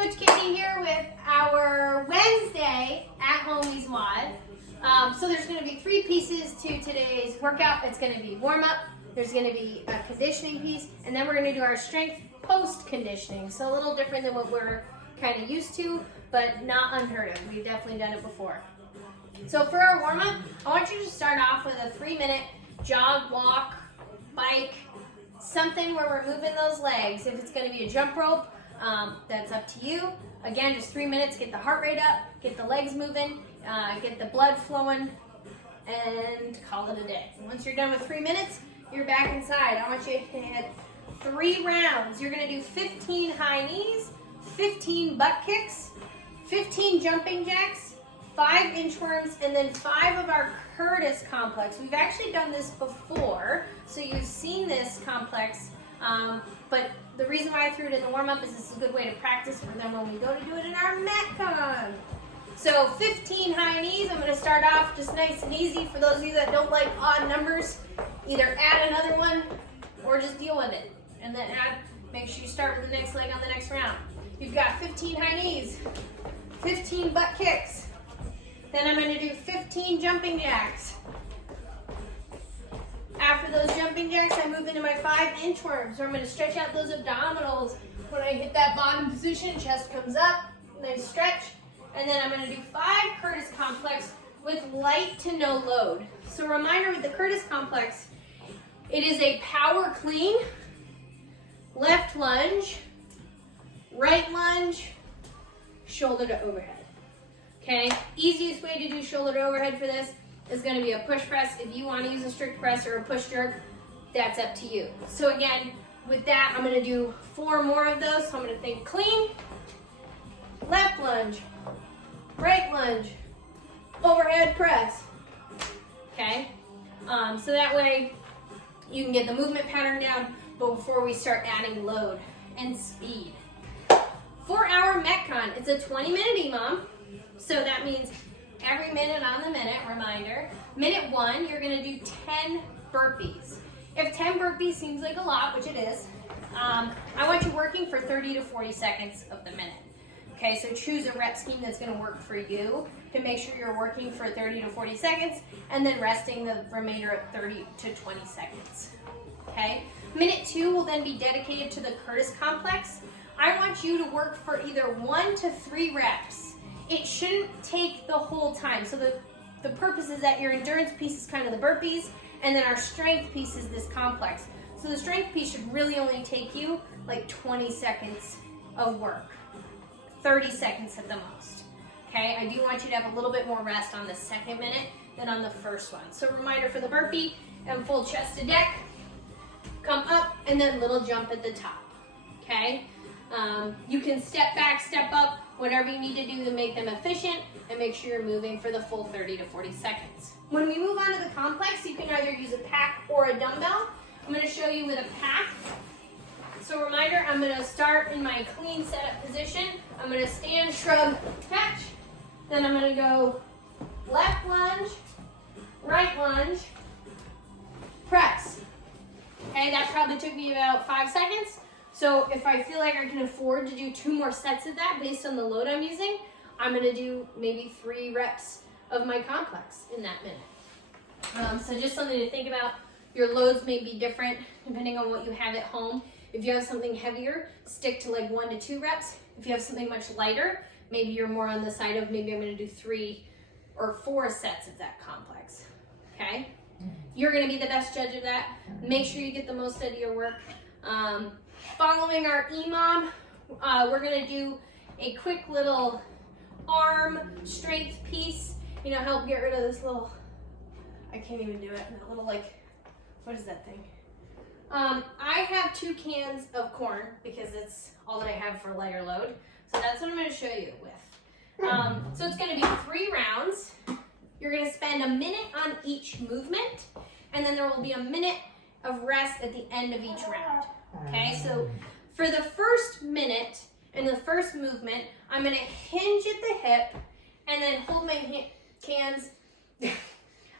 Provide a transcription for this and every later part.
Coach Katie here with our Wednesday at HOMies WOD. So there's going to be 3 pieces to today's workout. It's going to be warm-up, there's going to be a conditioning piece, and then we're going to do our strength post-conditioning. So a little different than what we're kind of used to, but not unheard of. We've definitely done it before. So for our warm-up, I want you to start off with a 3-minute jog, walk, bike, something where we're moving those legs. If it's going to be a jump rope, that's up to you. Again, just 3 minutes, get the heart rate up, get the legs moving, get the blood flowing, and call it a day. Once you're done with 3 minutes, you're back inside. I want you to hit 3 rounds. You're going to do 15 high knees, 15 butt kicks, 15 jumping jacks, 5 inchworms, and then 5 of our Curtis complex. We've actually done this before, so you've seen this complex, but the reason why I threw it in the warm-up is this is a good way to practice for them when we go to do it in our Metcon. So 15 high knees. I'm going to start off just nice and easy. For those of you that don't like odd numbers, either add another one or just deal with it. And then make sure you start with the next leg on the next round. You've got 15 high knees, 15 butt kicks. Then I'm going to do 15 jumping jacks. After those jumping jacks, I move into my 5 inchworms. So I'm going to stretch out those abdominals. When I hit that bottom position, chest comes up, nice stretch. And then I'm going to do 5 Curtis complex with light to no load. So reminder with the Curtis complex, it is a power clean, left lunge, right lunge, shoulder to overhead. Okay, easiest way to do shoulder to overhead for this is going to be a push press. If you want to use a strict press or a push jerk, that's up to you. So again, with that, I'm going to do 4 more of those. So I'm going to think clean, left lunge, right lunge, overhead press. Okay, so that way you can get the movement pattern down before we start adding load and speed. For our Metcon, it's a 20-minute EMOM. So that means every minute on the minute, reminder. Minute 1, you're going to do 10 burpees. If 10 burpees seems like a lot, which it is, I want you working for 30 to 40 seconds of the minute. Okay, so choose a rep scheme that's going to work for you to make sure you're working for 30 to 40 seconds and then resting the remainder at 30 to 20 seconds. Okay, minute 2 will then be dedicated to the Curtis complex. I want you to work for either 1 to 3 reps. It shouldn't take the whole time. So the purpose is that your endurance piece is kind of the burpees, and then our strength piece is this complex. So the strength piece should really only take you like 20 seconds of work, 30 seconds at the most. Okay, I do want you to have a little bit more rest on the second minute than on the first one. So reminder for the burpee, and full chest to deck, come up, and then little jump at the top. Okay, you can step back, step up, whatever you need to do to make them efficient, and make sure you're moving for the full 30 to 40 seconds. When we move on to the complex, you can either use a pack or a dumbbell. I'm going to show you with a pack. So reminder, I'm going to start in my clean setup position. I'm going to stand, shrug, catch. Then I'm going to go left lunge, right lunge, press. Okay, that probably took me about 5 seconds. So if I feel like I can afford to do 2 more sets of that based on the load I'm using, I'm going to do maybe 3 reps of my complex in that minute. So just something to think about. Your loads may be different depending on what you have at home. If you have something heavier, stick to like 1 to 2 reps. If you have something much lighter, maybe you're more on the side of maybe I'm going to do 3 or 4 sets of that complex. Okay? You're going to be the best judge of that. Make sure you get the most out of your work. Following our EMOM, we're going to do a quick little arm strength piece, you know, help get rid of this little, I can't even do it, that little like, what is that thing? I have 2 cans of corn because it's all that I have for lighter load, so that's what I'm going to show you with. So it's going to be 3 rounds. You're going to spend a minute on each movement, and then there will be a minute of rest at the end of each round. Okay, so for the first minute in the first movement, I'm going to hinge at the hip and then hold my hands. I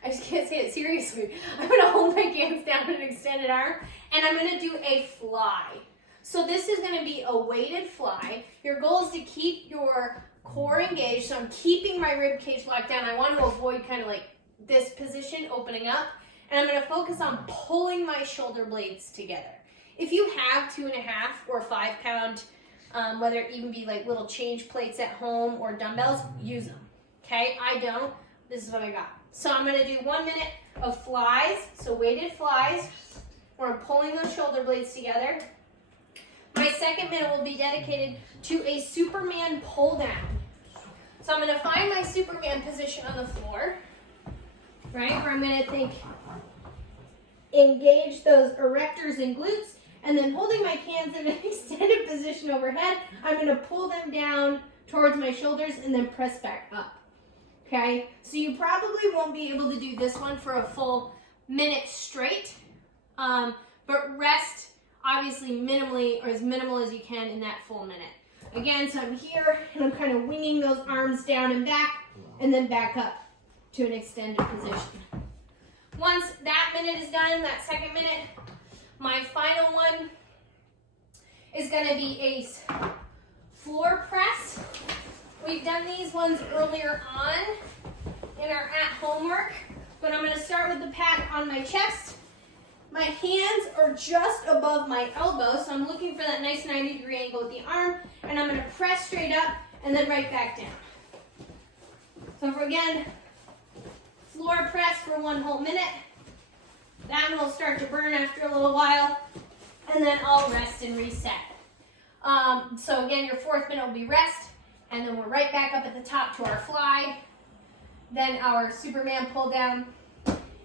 just can't say it seriously. I'm going to hold my hands down in an extended arm, and I'm going to do a fly. So this is going to be a weighted fly. Your goal is to keep your core engaged. So I'm keeping my rib cage locked down. I want to avoid kind of like this position opening up. And I'm going to focus on pulling my shoulder blades together. If you have 2.5 or 5 pound, whether it even be like little change plates at home or dumbbells, use them. Okay, I don't. This is what I got. So I'm going to do 1 minute of flies, so weighted flies, where I'm pulling those shoulder blades together. My second minute will be dedicated to a Superman pull down. So I'm going to find my Superman position on the floor, right, where I'm going to think, engage those erectors and glutes, and then holding my hands in an extended position overhead, I'm going to pull them down towards my shoulders and then press back up. Okay, so you probably won't be able to do this one for a full minute straight, but rest obviously minimally, or as minimal as you can in that full minute. Again, so I'm here and I'm kind of winging those arms down and back, and then back up to an extended position. Once that minute is done, that second minute, my final one is going to be a floor press. We've done these ones earlier on in our at-home work, but I'm going to start with the pack on my chest. My hands are just above my elbow, so I'm looking for that nice 90-degree angle with the arm, and I'm going to press straight up and then right back down. So for, again, floor press for 1 whole minute. That one will start to burn after a little while, and then I'll rest and reset. So again, your 4th minute will be rest, and then we're right back up at the top to our fly, then our Superman pull down,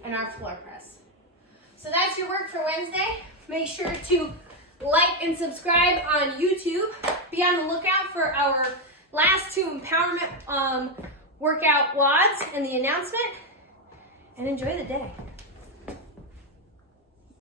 and our floor press. So that's your work for Wednesday. Make sure to like and subscribe on YouTube. Be on the lookout for our last 2 empowerment workout WODs and the announcement, and enjoy the day.